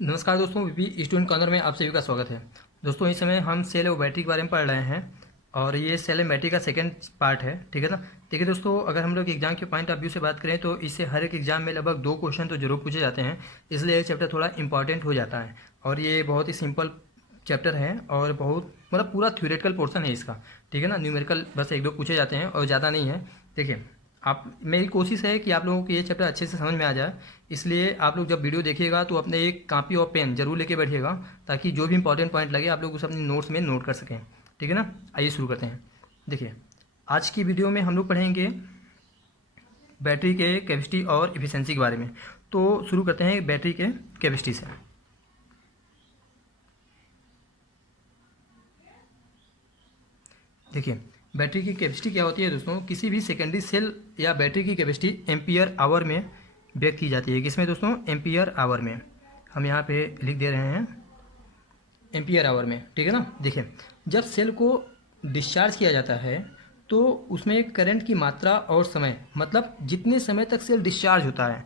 नमस्कार दोस्तों, VP student corner में आप सभी का स्वागत है। दोस्तों, इस समय हम सेल और बैटरी के बारे में पढ़ रहे हैं और ये सेल एंड बैटरी का सेकंड पार्ट है। ठीक है ना। देखिए दोस्तों, अगर हम लोग एग्जाम के पॉइंट ऑफ व्यू से बात करें तो इससे हर एक एग्जाम में लगभग 2 क्वेश्चन तो जरूर पूछे जाते हैं, इसलिए ये चैप्टर थोड़ा इंपॉर्टेंट हो जाता है। और ये बहुत ही सिंपल चैप्टर है और बहुत मतलब पूरा थ्योरेटिकल पोर्शन है इसका। ठीक है ना। न्यूमेरिकल बस 1-2 पूछे जाते हैं और ज़्यादा नहीं है। देखिए, आप मेरी कोशिश है कि आप लोगों को ये चैप्टर अच्छे से समझ में आ जाए, इसलिए आप लोग जब वीडियो देखिएगा तो अपने एक कॉपी और पेन जरूर लेके बैठिएगा, ताकि जो भी इंपॉर्टेंट पॉइंट लगे आप लोग उसे अपनी नोट्स में नोट कर सकें। ठीक है ना। आइए शुरू करते हैं। देखिए, आज की वीडियो में हम लोग पढ़ेंगे बैटरी के कैपेसिटी और इफिशिएंसी के बारे में। तो शुरू करते हैं बैटरी के कैपेसिटी से। देखिए, बैटरी की कैपेसिटी क्या होती है दोस्तों। किसी भी सेकेंडरी सेल या बैटरी की कैपेसिटी एम्पियर आवर में व्यक्त की जाती है। किसमें दोस्तों? एम्पियर आवर में। हम यहाँ पे लिख दे रहे हैं एम्पियर आवर में। ठीक है ना। देखिए, जब सेल को डिस्चार्ज किया जाता है तो उसमें करंट की मात्रा और समय, मतलब जितने समय तक सेल डिस्चार्ज होता है,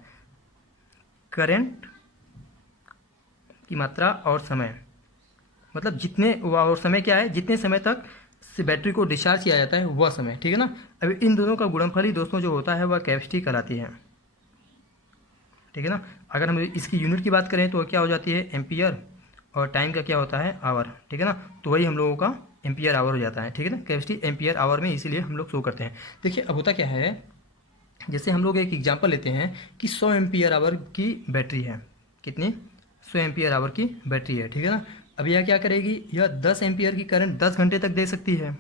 करंट की मात्रा और समय, मतलब जितने और समय क्या है, जितने समय तक से बैटरी को डिस्चार्ज किया जाता है वह समय। ठीक है ना। अब इन दोनों का गुणनफल ही दोस्तों जो होता है वह कैपेसिटी कहलाती है। ठीक है ना। अगर हम इसकी यूनिट की बात करें तो क्या हो जाती है? एम्पियर, और टाइम का क्या होता है? आवर। ठीक है ना। तो वही हम लोगों का एम्पियर आवर हो जाता है। ठीक है ना। कैपेसिटी एम्पियर आवर में इसीलिए हम लोग शो करते हैं। देखिए, अब होता क्या है, जैसे हम लोग एक एग्जांपल लेते हैं कि 100 एम्पियर आवर की बैटरी है। कितनी? 100 एम्पियर आवर की बैटरी है। ठीक है ना। अब यह क्या करेगी? यह 10 एम्पियर की करंट 10 घंटे तक दे सकती है।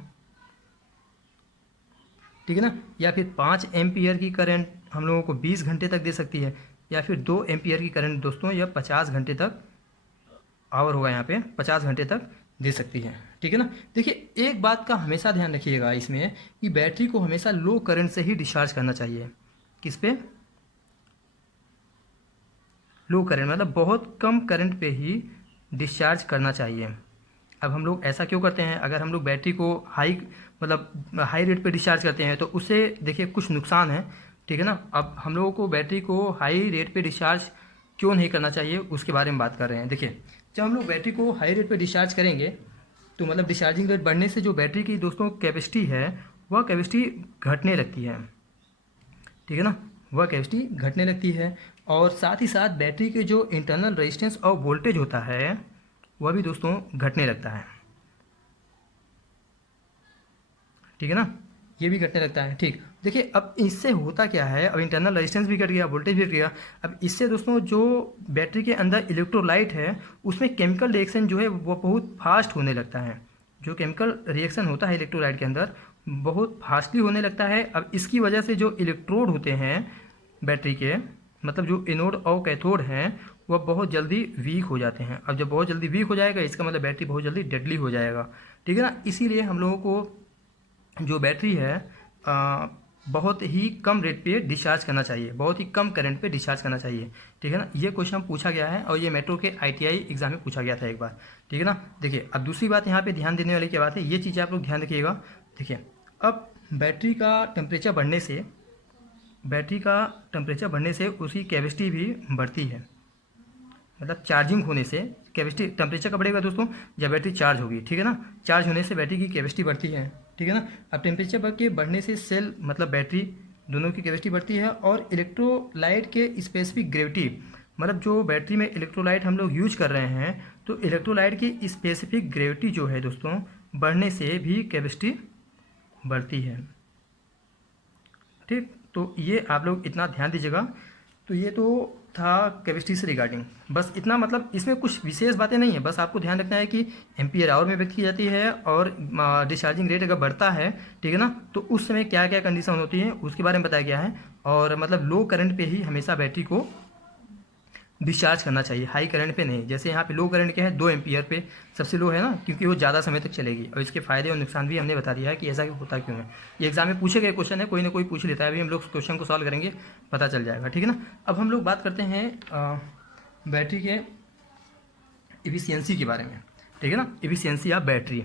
ठीक है ना। या फिर 5 एम्पियर की करंट हम लोगों को 20 घंटे तक दे सकती है। या फिर 2 एम्पियर की करंट दोस्तों यह 50 घंटे तक, आवर होगा यहाँ पे, 50 घंटे तक दे सकती है। ठीक है ना। देखिए, एक बात का हमेशा ध्यान रखिएगा इसमें कि बैटरी को हमेशा लो करंट से ही डिस्चार्ज करना चाहिए। किस पे? लो करंट, मतलब बहुत कम करंट पे ही डिस्चार्ज करना चाहिए। अब हम लोग ऐसा क्यों करते हैं? अगर हम लोग बैटरी को हाई, मतलब हाई रेट पे डिस्चार्ज करते हैं तो उससे देखिए कुछ नुकसान है। ठीक है ना। अब हम लोगों को बैटरी को हाई रेट पे डिस्चार्ज क्यों नहीं करना चाहिए उसके बारे में बात कर रहे हैं। देखिए, जब हम लोग बैटरी को हाई रेट पे डिस्चार्ज करेंगे तो मतलब डिस्चार्जिंग रेट बढ़ने से जो बैटरी की दोस्तों कैपेसिटी है वह कैपेसिटी घटने लगती है। ठीक है ना। वह कैपेसिटी घटने लगती है और साथ ही साथ बैटरी के जो इंटरनल रेजिस्टेंस और वोल्टेज होता है वह भी दोस्तों घटने लगता है। ठीक है ना। ये भी घटने लगता है। ठीक, देखिए अब इससे होता क्या है, अब इंटरनल रेजिस्टेंस भी घट गया, वोल्टेज भी घट गया। अब इससे दोस्तों जो बैटरी के अंदर इलेक्ट्रोलाइट है उसमें केमिकल रिएक्शन जो है वो बहुत फास्ट होने लगता है। जो केमिकल रिएक्शन होता है इलेक्ट्रोलाइट के अंदर बहुत फास्टली होने लगता है। अब इसकी वजह से जो इलेक्ट्रोड होते हैं बैटरी के, मतलब जो एनोड और कैथोड हैं, वह बहुत जल्दी वीक हो जाते हैं। अब जब बहुत जल्दी वीक हो जाएगा इसका मतलब बैटरी बहुत जल्दी डेडली हो जाएगा। ठीक है ना। इसीलिए हम लोगों को जो बैटरी है बहुत ही कम रेट पे डिस्चार्ज करना चाहिए, बहुत ही कम करंट पे डिस्चार्ज करना चाहिए। ठीक है ना। ये क्वेश्चन पूछा गया है और ये मेट्रो के आईटीआई एग्जाम में पूछा गया था एक बार। ठीक है ना। देखिए, अब दूसरी बात यहाँ पे ध्यान देने वाली क्या बात है, ये चीज़ें आप लोग ध्यान रखिएगा। देखिए, अब बैटरी का टेम्परेचर बढ़ने से, बैटरी का टेम्परेचर बढ़ने से उसकी कैपेसिटी भी बढ़ती है। मतलब चार्जिंग होने से कैपेसिटी, टेम्परेचर का बढ़ेगा दोस्तों जब बैटरी चार्ज होगी। ठीक है ना। चार्ज होने से बैटरी की कैपेसिटी बढ़ती है। ठीक है ना। अब टेम्परेचर बढ़ के बढ़ने से सेल मतलब बैटरी दोनों की कैपेसिटी बढ़ती है और इलेक्ट्रोलाइट के स्पेसिफिक ग्रेविटी, मतलब जो बैटरी में इलेक्ट्रोलाइट हम लोग यूज कर रहे हैं तो इलेक्ट्रोलाइट की स्पेसिफिक ग्रेविटी जो है दोस्तों बढ़ने से भी कैपेसिटी बढ़ती है। ठीक, तो ये आप लोग इतना ध्यान दीजिएगा। तो ये तो था कैपेसिटी से रिगार्डिंग, बस इतना, मतलब इसमें कुछ विशेष बातें नहीं है, बस आपको ध्यान रखना है कि एम्पियर आवर में व्यक्त की जाती है और डिस्चार्जिंग रेट अगर बढ़ता है, ठीक है ना, तो उस समय क्या क्या कंडीशन होती है उसके बारे में बताया गया है। और मतलब लो करंट पे ही हमेशा बैटरी को डिस्चार्ज करना चाहिए, हाई करंट पे नहीं। जैसे यहाँ पे लो करंट क्या है, 2 एम्पियर पे सबसे लो है ना, क्योंकि वो ज़्यादा समय तक चलेगी। और इसके फायदे और नुकसान भी हमने बता दिया है कि ऐसा होता क्यों है। ये एग्जाम में पूछे गए क्वेश्चन है, कोई ना कोई पूछ लेता है, अभी हम लोग क्वेश्चन को सॉल्व करेंगे, पता चल जाएगा। ठीक है ना। अब हम लोग बात करते हैं बैटरी के इफिशियंसी के बारे में। ठीक है ना। Efficiency of battery.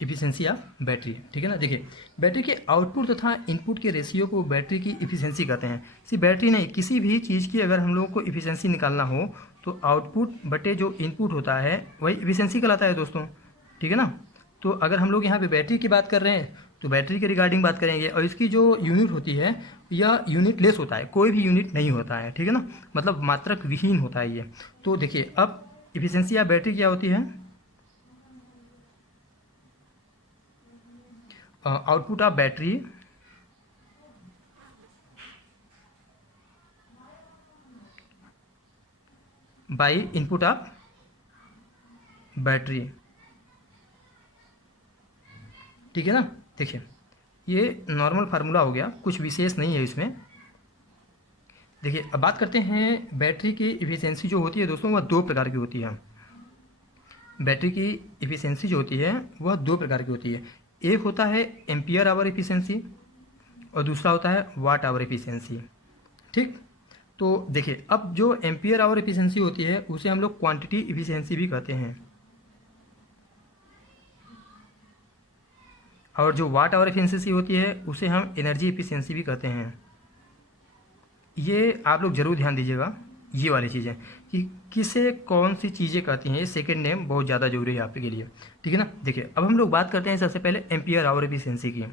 Efficiency of battery, ठीक है ना। देखिए बैटरी के आउटपुट तथा इनपुट के रेशियो को बैटरी की इफिशियंसी कहते हैं। सिर्फ बैटरी नहीं, किसी भी चीज़ की अगर हम लोग को इफिशियंसी निकालना हो तो आउटपुट बटे जो इनपुट होता है वही इफिशियंसी कहलाता है दोस्तों, ठीक है ना। तो अगर हम लोग यहाँ पे बैटरी की बात कर रहे हैं तो बैटरी के रिगार्डिंग बात करेंगे, और इसकी जो यूनिट होती है यह यूनिट लेस होता है, कोई भी यूनिट नहीं होता है, ठीक है ना, मतलब मात्रक विहीन होता है ये। तो देखिए अब इफिशियंसी ऑफ बैटरी क्या होती है, output of battery by input of battery, ठीक है ना। देखिए ये नॉर्मल फार्मूला हो गया, कुछ विशेष नहीं है इसमें। देखिए अब बात करते हैं बैटरी की इफिशियंसी जो होती है दोस्तों वह दो प्रकार की होती है। बैटरी की इफिशियंसी जो होती है वह दो प्रकार की होती है। एक होता है एम्पियर आवर इफिशियंसी और दूसरा होता है वाट आवर इफिशियंसी, ठीक। तो देखिए अब जो एम्पियर आवर इफिशियंसी होती है उसे हम लोग क्वांटिटी इफिशियंसी भी कहते हैं, और जो वाट आवर इफिशियंसी होती है उसे हम एनर्जी इफिशियंसी भी कहते हैं। ये आप लोग ज़रूर ध्यान दीजिएगा ये वाली चीज़ें कि किसे कौन सी चीज़ें कहती हैं, ये सेकंड नेम बहुत ज़्यादा जरूरी है आपके लिए, ठीक है ना। देखिए अब हम लोग बात करते हैं सबसे पहले एम्पियर आवर इफिशियंसी की।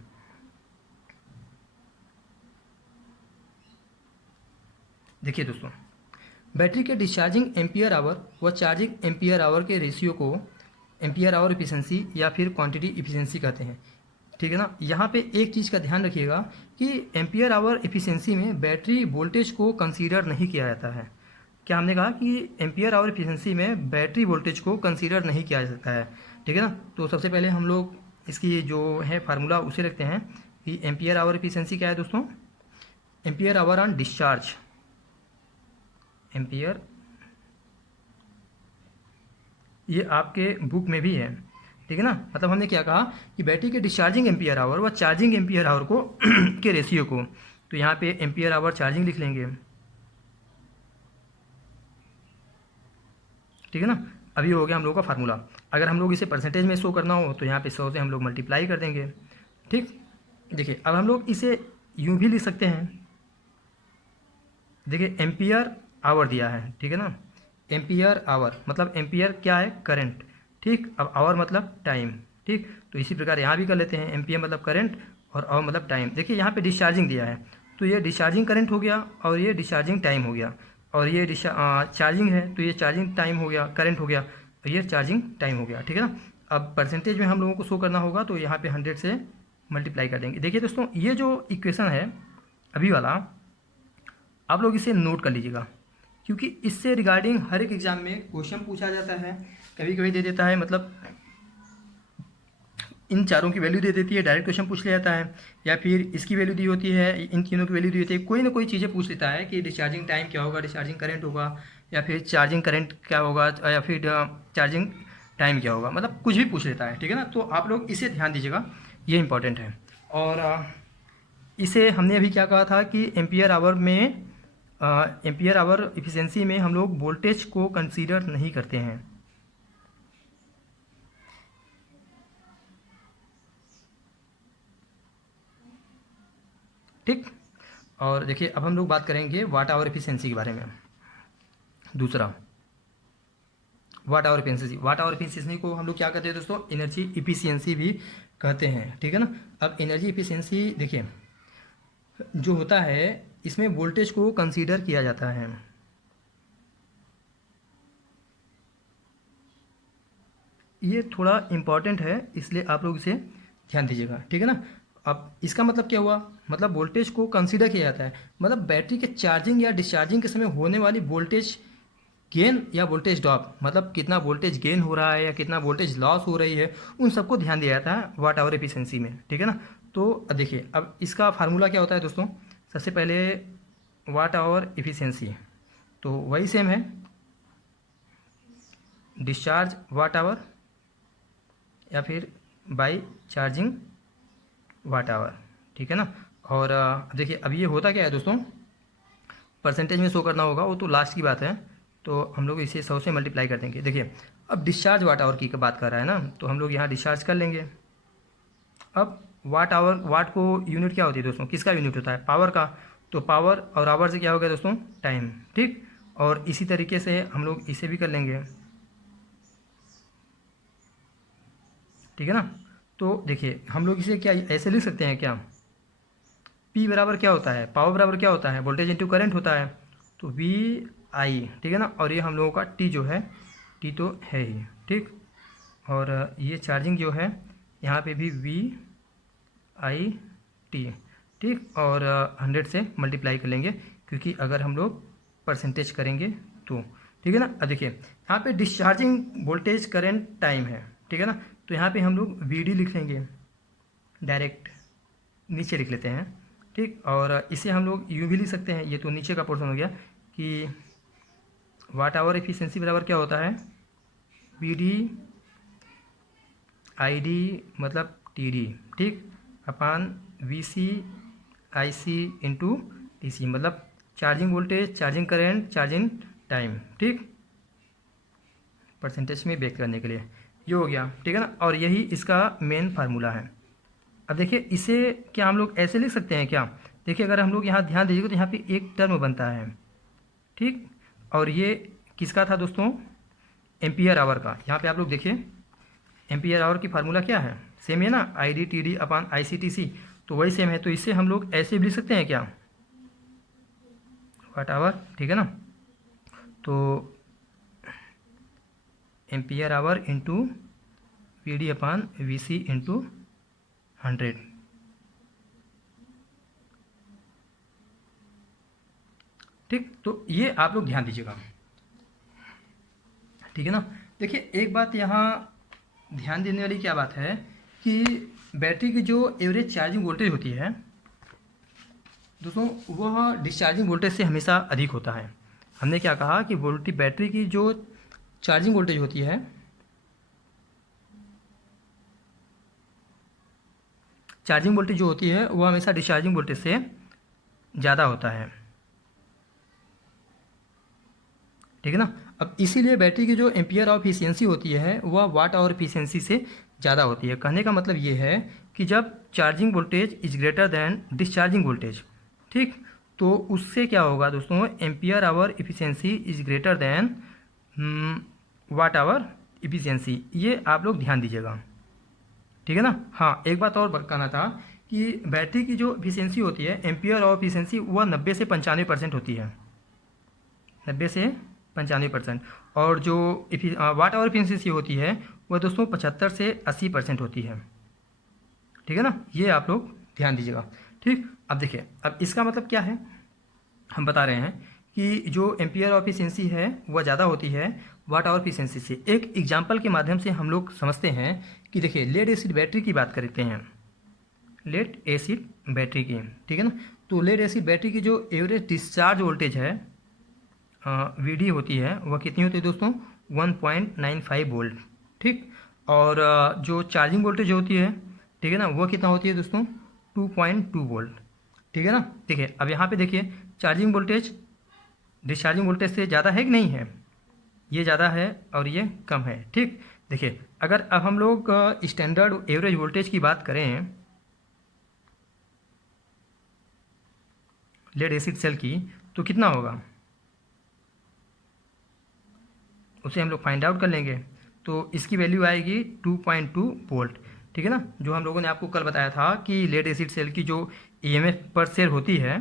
देखिए दोस्तों बैटरी के डिस्चार्जिंग एम्पियर आवर व चार्जिंग एम्पियर आवर के रेशियो को एम्पियर आवर इफिशियंसी या फिर क्वांटिटी इफिशियंसी कहते हैं, ठीक है ना। यहाँ पे एक चीज़ का ध्यान रखिएगा कि एम्पियर आवर इफिशियंसी में बैटरी वोल्टेज को कंसीडर नहीं किया जाता है। क्या हमने कहा कि एम्पियर आवर इफिशियंसी में बैटरी वोल्टेज को कंसीडर नहीं किया जा सकता है, ठीक है ना। तो सबसे पहले हम लोग इसकी जो है फार्मूला उसे रखते हैं कि एम्पियर आवर इफिशियंसी क्या है दोस्तों, ampere hour on discharge, ampere, ये आपके बुक में भी है, ठीक है ना। मतलब हमने क्या कहा कि बैटरी के डिस्चार्जिंग एम्पियर आवर व चार्जिंग एम्पियर आवर को के रेशियो को, तो यहाँ पे एम्पियर आवर चार्जिंग लिख लेंगे, ठीक है ना। अभी हो गया हम लोग का फार्मूला। अगर हम लोग इसे परसेंटेज में शो करना हो तो यहाँ पे 100 से हम लोग मल्टीप्लाई कर देंगे, ठीक। देखिए अब हम लोग इसे यूँ भी लिख सकते हैं, देखिए एम्पियर आवर दिया है, ठीक है ना। एम्पियर आवर मतलब एम्पियर क्या है, करंट, ठीक। अब आवर मतलब टाइम, ठीक। तो इसी प्रकार यहाँ भी कर लेते हैं, एम्पियर मतलब करंट और आवर मतलब टाइम। देखिए यहाँ पे डिस्चार्जिंग दिया है तो ये डिस्चार्जिंग करंट हो गया और ये डिस्चार्जिंग टाइम हो गया, और ये चार्जिंग है तो ये चार्जिंग टाइम हो गया, करंट हो गया, और ये चार्जिंग टाइम हो गया, ठीक है ना। अब परसेंटेज में हम लोगों को शो करना होगा तो यहाँ पे 100 से मल्टीप्लाई कर देंगे। देखिए दोस्तों ये जो इक्वेशन है अभी वाला आप लोग इसे नोट कर लीजिएगा, क्योंकि इससे रिगार्डिंग हर एक एग्जाम में क्वेश्चन पूछा जाता है, कभी कभी दे देता है, मतलब इन चारों की वैल्यू दे देती है, डायरेक्ट क्वेश्चन पूछ लिया जाता है, या फिर इसकी वैल्यू दी होती है, इन तीनों की वैल्यू दी होती है, कोई ना कोई चीज़ें पूछ लेता है कि डिस्चार्जिंग टाइम क्या होगा, डिस्चार्जिंग करंट होगा, या फिर चार्जिंग करंट क्या होगा, या फिर चार्जिंग टाइम क्या होगा, मतलब कुछ भी पूछ लेता है, ठीक है ना। तो आप लोग इसे ध्यान दीजिएगा, ये इंपॉर्टेंट है। और इसे हमने अभी क्या कहा था कि एम्पियर आवर में एम्पियर आवर इफिशियंसी में हम लोग वोल्टेज को कंसीडर नहीं करते हैं, ठीक। और देखिए अब हम लोग बात करेंगे वाट आवर एफिशिएंसी के बारे में। दूसरा watt hour efficiency, watt hour efficiency को हम लोग क्या कहते हैं दोस्तों, एनर्जी इफिशियंसी भी कहते हैं, ठीक है ना। अब एनर्जी इफिशियंसी देखिए जो होता है इसमें वोल्टेज को कंसीडर किया जाता है, ये थोड़ा इम्पॉर्टेंट है इसलिए आप लोग इसे ध्यान दीजिएगा, ठीक है ना। अब इसका मतलब क्या हुआ, मतलब वोल्टेज को कंसीडर किया जाता है, मतलब बैटरी के चार्जिंग या डिस्चार्जिंग के समय होने वाली वोल्टेज गेन या वोल्टेज ड्रॉप, मतलब कितना वोल्टेज गेन हो रहा है या कितना वोल्टेज लॉस हो रही है, उन सबको ध्यान दिया जाता है वाट आवर एफिशिएंसी में, ठीक है ना। तो अब देखिए अब इसका फार्मूला क्या होता है दोस्तों, सबसे पहले वाट आवर एफिशिएंसी तो वही सेम है, डिस्चार्ज वाट आवर या फिर बाई चार्जिंग वाट आवर, ठीक है ना। और देखिए अब ये होता क्या है दोस्तों, परसेंटेज में शो करना होगा वो तो लास्ट की बात है, तो हम लोग इसे 100 से मल्टीप्लाई कर देंगे। देखिए अब डिस्चार्ज वाट आवर की बात कर रहा है ना, तो हम लोग यहाँ डिस्चार्ज कर लेंगे, अब वाट को यूनिट क्या होती है दोस्तों, किसका यूनिट होता है, पावर का। तो पावर और आवर से क्या हो गया दोस्तों, टाइम। ठीक, और इसी तरीके से हम लोग इसे भी कर लेंगे। ठीक है ना। तो देखिए हम लोग इसे क्या ऐसे लिख सकते हैं क्या, P बराबर क्या होता है, पावर बराबर क्या होता है, वोल्टेज इंटू करंट होता है। तो वी आई, ठीक है ना। और ये हम लोगों का टी जो है, टी तो है ही। ठीक, और ये चार्जिंग जो है यहाँ पे भी वी आई टी। ठीक, और 100 से मल्टीप्लाई कर लेंगे, क्योंकि अगर हम लोग परसेंटेज करेंगे तो। ठीक है ना। अब देखिए यहाँ पे डिस्चार्जिंग वोल्टेज करंट टाइम है। ठीक है ना। तो यहाँ पे हम लोग वी डी लिख लेंगे, डायरेक्ट नीचे लिख लेते हैं। ठीक, और इसे हम लोग यूँ भी लिख सकते हैं, ये तो नीचे का पोर्शन हो गया, कि वाट आवर एफिशिएंसी बराबर क्या होता है, वी डी आई डी मतलब टी डी। ठीक, अपान V C I C into T C, मतलब charging voltage, charging current, charging time. ठीक, परसेंटेज में व्यक्त करने के लिए ये हो गया। ठीक है ना। और यही इसका मेन फार्मूला है। अब देखिए इसे क्या हम लोग ऐसे लिख सकते हैं क्या, देखिए अगर हम लोग यहाँ ध्यान दीजिएगा तो यहाँ पे एक टर्म बनता है। ठीक, और ये किसका था दोस्तों, एम्पियर आवर का। यहाँ पे आप लोग देखिए एम्पियर आवर की फार्मूला क्या है, सेम है ना, I D T D upon I C T C, तो वही सेम है। तो इससे हम लोग ऐसे भी लिख सकते हैं क्या, वाट आवर। ठीक है ना। तो ampere hour into V D upon V C into 100। ठीक, तो ये आप लोग ध्यान दीजिएगा। ठीक है ना। देखिए एक बात यहाँ ध्यान देने वाली क्या बात है, कि बैटरी की जो एवरेज चार्जिंग वोल्टेज होती है दोस्तों, वह डिस्चार्जिंग वोल्टेज से हमेशा अधिक होता है। हमने क्या कहा कि बैटरी की जो चार्जिंग वोल्टेज होती है, चार्जिंग वोल्टेज जो होती है वह हमेशा डिस्चार्जिंग वोल्टेज से ज़्यादा होता है। ठीक है ना। अब इसीलिए बैटरी की जो एम्पियर ऑफ एफिशिएंसी होती है वह वाट आवर एफिशिएंसी से ज़्यादा होती है। कहने का मतलब ये है कि जब charging voltage is greater than discharging voltage, ठीक, तो उससे क्या होगा दोस्तों, ampere hour efficiency is greater than watt hour efficiency. ये आप लोग ध्यान दीजिएगा। ठीक है ना। हाँ, एक बात और कहना था कि बैटरी की जो एफिशिएंसी होती है, एम्पियर ऑफ एफिशिएंसी, वह 90 से 95% होती है, 90 से 95%। और जो वाट आवर एफिशिएंसी होती है वह दोस्तों 75 से 80% होती है। ठीक है ना। ये आप लोग ध्यान दीजिएगा। ठीक, अब देखिए अब इसका मतलब क्या है, हम बता रहे हैं कि जो एम्पियर ऑफ एफिशिएंसी है वह ज़्यादा होती है वाट आवर एफिशिएंसी से। एक एग्जांपल के माध्यम से हम लोग समझते हैं कि देखिए लेड एसिड बैटरी की बात करते हैं, लेड एसिड बैटरी की। ठीक है ना। तो लेड एसिड बैटरी की जो एवरेज डिस्चार्ज वोल्टेज है वी डी होती है, वह कितनी होती है दोस्तों, 1.95 वोल्ट। ठीक, और जो चार्जिंग वोल्टेज होती है, ठीक है ना, वह कितना होती है दोस्तों, 2.2 वोल्ट। ठीक है ना। देखिए अब यहाँ पे देखिए चार्जिंग वोल्टेज डिस्चार्जिंग वोल्टेज से ज़्यादा है कि नहीं है, ये ज़्यादा है और ये कम है। ठीक, देखिए अगर अब हम लोग स्टैंडर्ड एवरेज वोल्टेज की बात करें लेड एसिड सेल की, तो कितना होगा उसे हम लोग फाइंड आउट कर लेंगे। तो इसकी वैल्यू आएगी 2.2 वोल्ट। ठीक है ना। जो हम लोगों ने आपको कल बताया था कि लेड एसिड सेल की जो ईएमएफ पर सेल होती है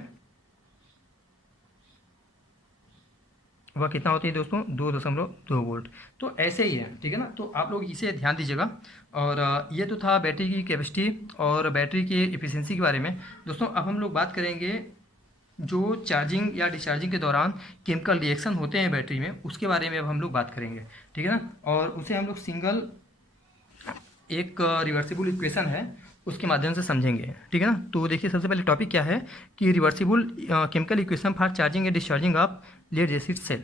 वह कितना होती है दोस्तों, 2.2 वोल्ट। तो ऐसे ही है। ठीक है ना। तो आप लोग इसे ध्यान दीजिएगा। और ये तो था बैटरी की कैपेसिटी और बैटरी की एफिशिएंसी के बारे में। दोस्तों अब हम लोग बात करेंगे जो चार्जिंग या डिस्चार्जिंग के दौरान केमिकल रिएक्शन होते हैं बैटरी में, उसके बारे में अब हम लोग बात करेंगे। ठीक है ना। और उसे हम लोग सिंगल एक रिवर्सिबल इक्वेशन है उसके माध्यम से समझेंगे। ठीक है ना। तो देखिए सबसे पहले टॉपिक क्या है कि reversible chemical equation for charging and discharging of lead acid cell.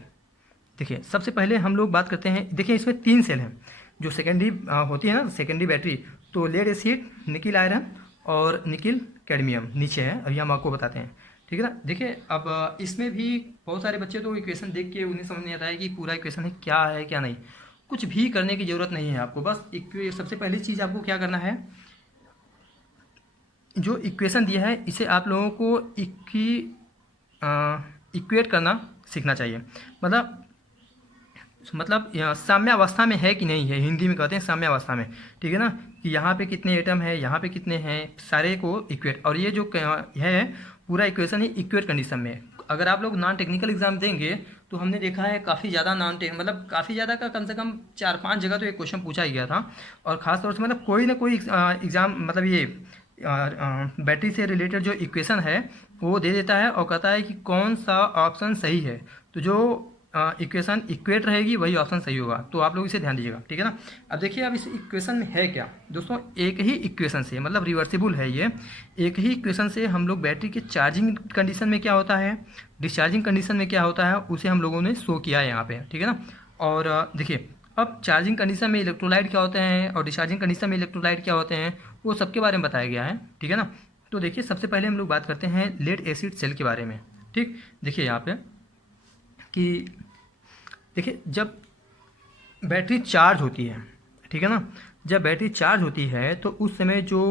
देखिए सबसे पहले हम लोग बात करते हैं, देखिए इसमें 3 सेल हैं जो सेकेंडरी होती है ना, सेकेंडरी बैटरी। तो लेड एसिड, निकिल आयरन और निकिल कैडमियम नीचे है, अभी हम आपको बताते हैं। ठीक है ना। देखिए अब इसमें भी बहुत सारे बच्चे तो इक्वेशन देख के उन्हें समझ नहीं आता है कि पूरा इक्वेशन है क्या है क्या नहीं। कुछ भी करने की ज़रूरत नहीं है आपको, बस सबसे पहली चीज़ आपको क्या करना है, जो इक्वेशन दिया है इसे आप लोगों को इक्वेट करना सीखना चाहिए। मतलब साम्यावस्था में है कि नहीं है, हिंदी में कहते हैं साम्यावस्था में, ठीक है ना, कि यहाँ पे कितने एटम है, यहाँ पे कितने हैं, सारे को इक्वेट। और ये जो है पूरा इक्वेशन ही इक्वेट कंडीशन में है। अगर आप लोग नॉन टेक्निकल एग्जाम देंगे तो हमने देखा है काफ़ी ज़्यादा मतलब काफ़ी ज़्यादा का कम से कम 4-5 जगह तो एक क्वेश्चन पूछा ही गया था। और ख़ास तौर से मतलब कोई ना कोई एग्ज़ाम मतलब ये बैटरी से रिलेटेड जो इक्वेशन है वो दे देता है और कहता है कि कौन सा ऑप्शन सही है। तो जो इक्वेशन इक्वेट रहेगी वही ऑप्शन सही होगा। तो आप लोग इसे ध्यान दीजिएगा, ठीक है ना। अब देखिए अब इस इक्वेशन में है क्या दोस्तों, एक ही इक्वेशन से मतलब रिवर्सिबल है ये, एक ही इक्वेशन से हम लोग बैटरी के चार्जिंग कंडीशन में क्या होता है, डिस्चार्जिंग कंडीशन में क्या होता है, उसे हम लोगों ने शो किया है यहाँ पे, ठीक है ना। और देखिए अब चार्जिंग कंडीशन में इलेक्ट्रोलाइट क्या होते हैं और डिस्चार्जिंग कंडीशन में इलेक्ट्रोलाइट क्या होते हैं, वो सबके बारे में बताया गया है, ठीक है ना। तो देखिए सबसे पहले हम लोग बात करते हैं लेड एसिड सेल के बारे में। ठीक, देखिए यहाँ पे कि देखिए जब बैटरी चार्ज होती है, ठीक है ना, जब बैटरी चार्ज होती है तो उस समय जो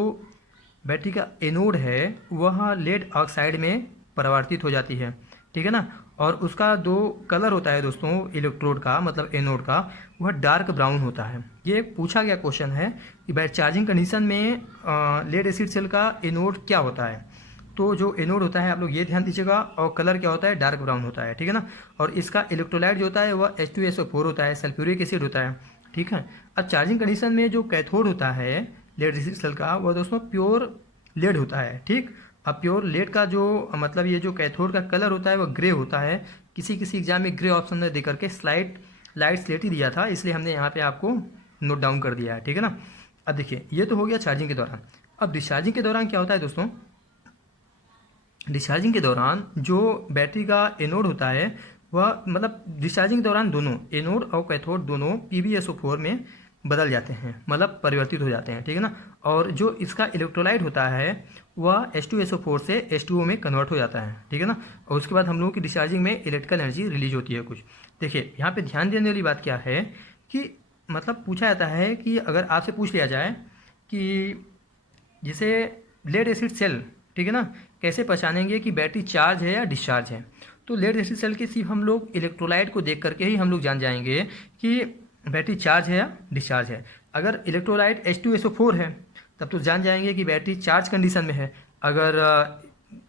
बैटरी का एनोड है वह लेड ऑक्साइड में परिवर्तित हो जाती है, ठीक है ना। और उसका जो कलर होता है दोस्तों इलेक्ट्रोड का मतलब एनोड का, वह डार्क ब्राउन होता है। ये पूछा गया क्वेश्चन है कि बैटरी चार्जिंग कंडीशन में लेड एसिड सेल का एनोड क्या होता है। तो जो एनोड होता है आप लोग ये ध्यान दीजिएगा, और कलर क्या होता है, डार्क ब्राउन होता है, ठीक है ना। और इसका इलेक्ट्रोलाइट जो होता है वह H2SO4 होता है, सल्फ्यूरिक एसिड होता है, ठीक है। अब चार्जिंग कंडीशन में जो कैथोड होता है लेड एसिड सेल का वह दोस्तों प्योर लेड होता है, ठीक। अब प्योर लेड का जो मतलब ये जो कैथोड का कलर होता है वह ग्रे होता है। किसी किसी एग्जाम में ग्रे ऑप्शन ने दे करके लाइट स्लेटी दिया था, इसलिए हमने यहाँ पे आपको नोट डाउन कर दिया है, ठीक है ना। अब देखिए ये तो हो गया चार्जिंग के दौरान। अब डिस्चार्जिंग के दौरान क्या होता है दोस्तों, डिस्चार्जिंग के दौरान जो बैटरी का एनोड होता है वह मतलब डिस्चार्जिंग के दौरान दोनों एनोड और कैथोड दोनों PbSO4 में बदल जाते हैं, मतलब परिवर्तित हो जाते हैं, ठीक है ना। और जो इसका इलेक्ट्रोलाइट होता है वह H2SO4 से H2O में कन्वर्ट हो जाता है, ठीक है ना। और उसके बाद हम लोगों की डिस्चार्जिंग में इलेक्ट्रिकल एनर्जी रिलीज होती है कुछ। देखिए यहाँ पे ध्यान देने वाली बात क्या है कि मतलब पूछा जाता है कि अगर आपसे पूछ लिया जाए कि जैसे लेड एसिड सेल, ठीक है ना, कैसे पहचानेंगे कि बैटरी चार्ज है या डिस्चार्ज है। तो लेड एसिड सेल के सिर्फ हम लोग इलेक्ट्रोलाइट को देख करके ही हम लोग जान जाएंगे कि बैटरी चार्ज है या डिस्चार्ज है। अगर इलेक्ट्रोलाइट H2SO4 है तब तो जान जाएंगे कि बैटरी चार्ज कंडीशन में है। अगर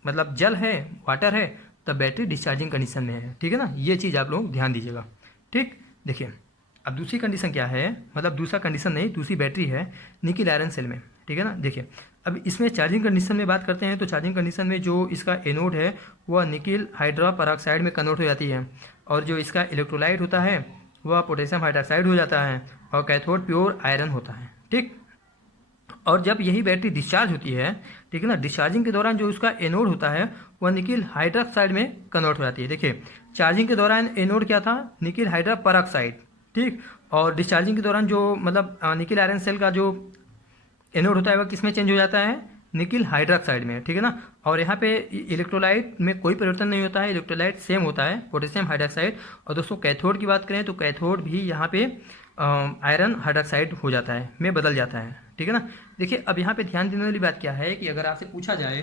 मतलब जल है, वाटर है, तब बैटरी डिस्चार्जिंग कंडीशन में है, ठीक है ना। ये चीज़ आप लोग ध्यान दीजिएगा, ठीक। देखिए अब दूसरी कंडीशन क्या है, मतलब दूसरा कंडीशन नहीं, दूसरी बैटरी है निकिल आयरन सेल में, ठीक है ना। देखिए अब इसमें चार्जिंग कंडीशन में बात करते हैं तो चार्जिंग कंडीशन में जो इसका एनोड है वह निकिल हाइड्रा पेरोक्साइड में कन्वर्ट हो जाती है, और जो इसका इलेक्ट्रोलाइट होता है वह पोटेशियम हाइड्रोक्साइड हो जाता है, और कैथोड प्योर आयरन होता है, ठीक। और जब यही बैटरी डिस्चार्ज होती है, ठीक है ना, डिस्चार्जिंग के दौरान जो उसका एनोड होता है वह निकिल हाइड्रोक्साइड में कन्वर्ट हो जाती है। देखिए चार्जिंग के दौरान एनोड क्या था, निकिल हाइड्रा पेरोक्साइड, ठीक। और डिस्चार्जिंग के दौरान जो मतलब निकिल आयरन सेल का जो एनोड होता है वह किस में चेंज हो जाता है, निकिल हाइड्रोक्साइड में, ठीक है ना। और यहाँ पे इलेक्ट्रोलाइट में कोई परिवर्तन नहीं होता है, इलेक्ट्रोलाइट सेम होता है पोटेशियम हाइड्रोक्साइड। और दोस्तों कैथोड की बात करें तो कैथोड भी यहाँ पे आयरन हाइड्रोक्साइड हो जाता है, में बदल जाता है, ठीक है ना। देखिए अब यहाँ पे ध्यान देने वाली बात क्या है कि अगर आपसे पूछा जाए,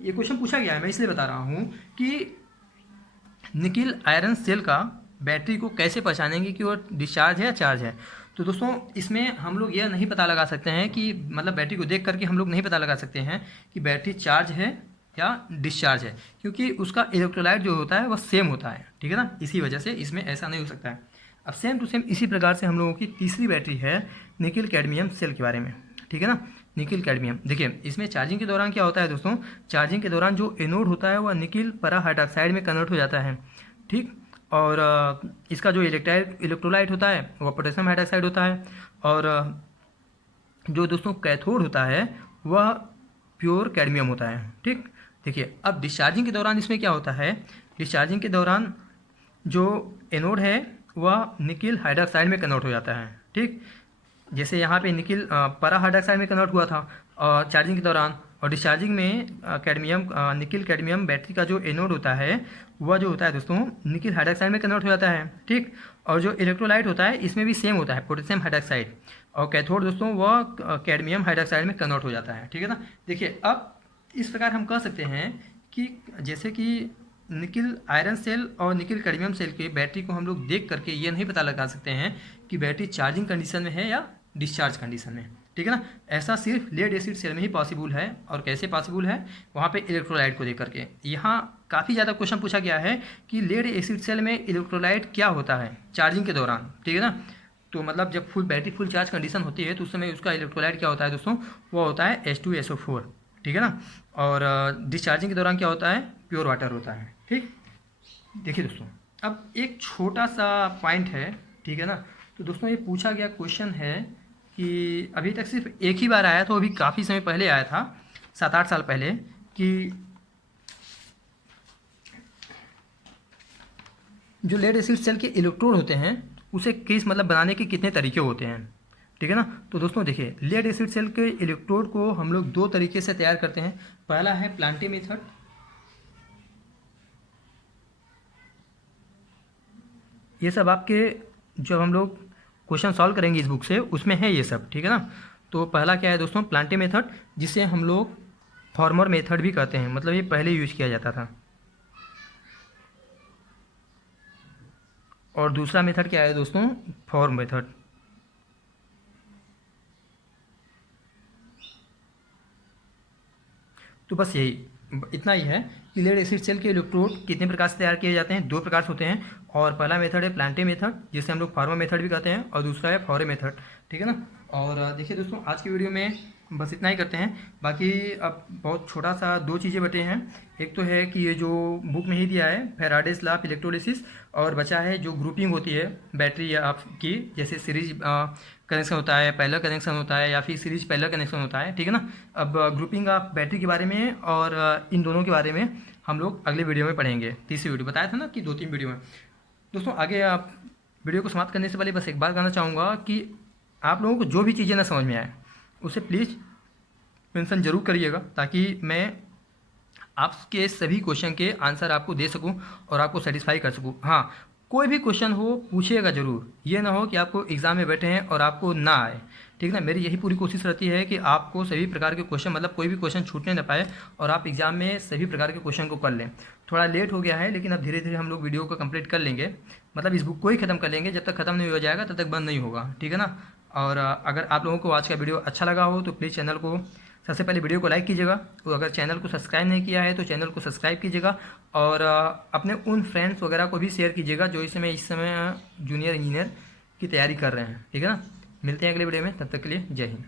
ये क्वेश्चन पूछा गया है मैं इसलिए बता रहा हूँ कि निकिल आयरन सेल का बैटरी को कैसे पहचानेंगे कि वो डिस्चार्ज है या चार्ज है। तो दोस्तों इसमें हम लोग यह नहीं पता लगा सकते हैं कि मतलब बैटरी को देख करके हम लोग नहीं पता लगा सकते हैं कि बैटरी चार्ज है या डिस्चार्ज है, क्योंकि उसका इलेक्ट्रोलाइट जो होता है वह सेम होता है, ठीक है ना। इसी वजह से इसमें ऐसा नहीं हो सकता है। अब सेम टू सेम इसी प्रकार से हम लोगों की तीसरी बैटरी है निकिल कैडमियम सेल के बारे में, ठीक है ना। निकिल कैडमियम, देखिए इसमें चार्जिंग के दौरान क्या होता है दोस्तों, चार्जिंग के दौरान जो एनोड होता है वह निकिल पैरा हाइड्रोक्साइड में कन्वर्ट हो जाता है, ठीक। और इसका जो इलेक्ट्रोलाइट होता है वह पोटेशियम हाइड्रोक्साइड होता है। और जो दोस्तों कैथोड होता है वह प्योर कैडमियम होता है, ठीक। देखिए अब डिस्चार्जिंग के दौरान इसमें क्या होता है, डिस्चार्जिंग के दौरान जो एनोड है वह निकिल हाइड्रोक्साइड में कन्वर्ट हो जाता है, ठीक। जैसे यहाँ पे निकिल पैरा हाइड्रोक्साइड में कन्वर्ट हुआ था चार्जिंग के दौरान, और डिस्चार्जिंग में निकिल कैडमियम बैटरी का जो एनोड होता है वह जो होता है दोस्तों निकिल हाइड्रोक्साइड में कन्वर्ट हो जाता है, ठीक। और जो इलेक्ट्रोलाइट होता है इसमें भी सेम होता है पोटेशियम हाइड्रोक्साइड, और कैथोड दोस्तों वह कैडमियम हाइड्रोक्साइड में कन्वर्ट हो जाता है, ठीक है ना। देखिए अब इस प्रकार हम कह सकते हैं कि जैसे कि निकिल आयरन सेल और निकिल कैडमियम सेल के बैटरी को हम लोग देख करके ये नहीं पता लगा सकते हैं कि बैटरी चार्जिंग कंडीशन में है या डिस्चार्ज कंडीशन में, ठीक है ना। ऐसा सिर्फ लेड एसिड सेल में ही पॉसिबल है। और कैसे पॉसिबल है, वहाँ पे इलेक्ट्रोलाइट को देख करके। यहाँ काफ़ी ज़्यादा क्वेश्चन पूछा गया है कि लेड एसिड सेल में इलेक्ट्रोलाइट क्या होता है चार्जिंग के दौरान, ठीक है ना। तो मतलब जब full battery full charge condition होती है तो उस समय उसका इलेक्ट्रोलाइट क्या होता है दोस्तों, वो होता है H2SO4, ठीक है ना। और डिस्चार्जिंग के दौरान क्या होता है, प्योर वाटर होता है, ठीक। देखिए दोस्तों, अब एक छोटा सा पॉइंट है, ठीक है ना। तो दोस्तों ये पूछा गया क्वेश्चन है कि अभी तक सिर्फ एक ही बार आया, तो अभी काफ़ी समय पहले आया था, 7-8 साल पहले, कि जो लेड एसिड सेल के इलेक्ट्रोड होते हैं उसे किस मतलब बनाने के कितने तरीके होते हैं, ठीक है ना। तो दोस्तों देखिए, लेड एसिड सेल के इलेक्ट्रोड को हम लोग 2 तरीके से तैयार करते हैं। पहला है प्लांटे मेथड, ये सब आपके जब हम लोग क्वेश्चन सॉल्व करेंगे इस बुक से उसमें है ये सब, ठीक है ना। तो पहला क्या है दोस्तों, प्लांटे मेथड, जिसे हम लोग फॉर्मर मेथड भी कहते हैं, मतलब ये पहले यूज किया जाता था। और दूसरा मेथड क्या है दोस्तों, फॉर्म मेथड। तो बस यही इतना ही है कि लेड एसिड सेल के इलेक्ट्रोड कितने प्रकार से तैयार किए जाते हैं, 2 प्रकार से होते हैं। और पहला मेथड है प्लांटे मेथड, जिसे हम लोग फार्मा मेथड भी कहते हैं, और दूसरा है फॉरे मेथड, ठीक है ना। और देखिए दोस्तों, आज की वीडियो में बस इतना ही करते हैं। बाकी अब बहुत छोटा सा 2 चीज़ें बचे हैं। एक तो है कि ये जो बुक में ही दिया है फैराडेज लॉ ऑफ इलेक्ट्रोलिसिस, और बचा है जो ग्रुपिंग होती है बैटरी या आपकी, जैसे सीरीज कनेक्शन होता है, पैरेलल कनेक्शन होता है, या फिर सीरीज पैरेलल कनेक्शन होता है, ठीक है ना। अब ग्रुपिंग ऑफ बैटरी के बारे में और इन दोनों के बारे में हम लोग अगले वीडियो में पढ़ेंगे। तीसरी वीडियो बताया था ना कि 2-3 वीडियो में। दोस्तों आगे आप वीडियो को समाप्त करने से पहले बस एक बात कहना चाहूँगा कि आप लोगों को जो भी चीज़ें ना समझ में आए उसे प्लीज़ मेंशन जरूर करिएगा, ताकि मैं आपके सभी क्वेश्चन के आंसर आपको दे सकूं और आपको सेटिस्फाई कर सकूं। हाँ, कोई भी क्वेश्चन हो पूछिएगा ज़रूर, ये ना हो कि आपको एग्ज़ाम में बैठे हैं और आपको ना आए, ठीक है ना। मेरी यही पूरी कोशिश रहती है कि आपको सभी प्रकार के क्वेश्चन, मतलब कोई भी क्वेश्चन छूटने ना पाए और आप एग्ज़ाम में सभी प्रकार के क्वेश्चन को कर लें। थोड़ा लेट हो गया है, लेकिन अब धीरे धीरे हम लोग वीडियो को कंप्लीट कर लेंगे, मतलब इस बुक को ही ख़त्म कर लेंगे। जब तक ख़त्म नहीं हो जाएगा तब तक बंद नहीं होगा, ठीक है ना। और अगर आप लोगों को आज का वीडियो अच्छा लगा हो तो प्लीज़ चैनल को सबसे पहले वीडियो को लाइक कीजिएगा, और अगर चैनल को सब्सक्राइब नहीं किया है तो चैनल को सब्सक्राइब कीजिएगा, और अपने उन फ्रेंड्स वगैरह को भी शेयर कीजिएगा जो इस समय जूनियर इंजीनियर की तैयारी कर रहे हैं, ठीक है ना। मिलते हैं अगले वीडियो में, तब तक के लिए जय हिंद।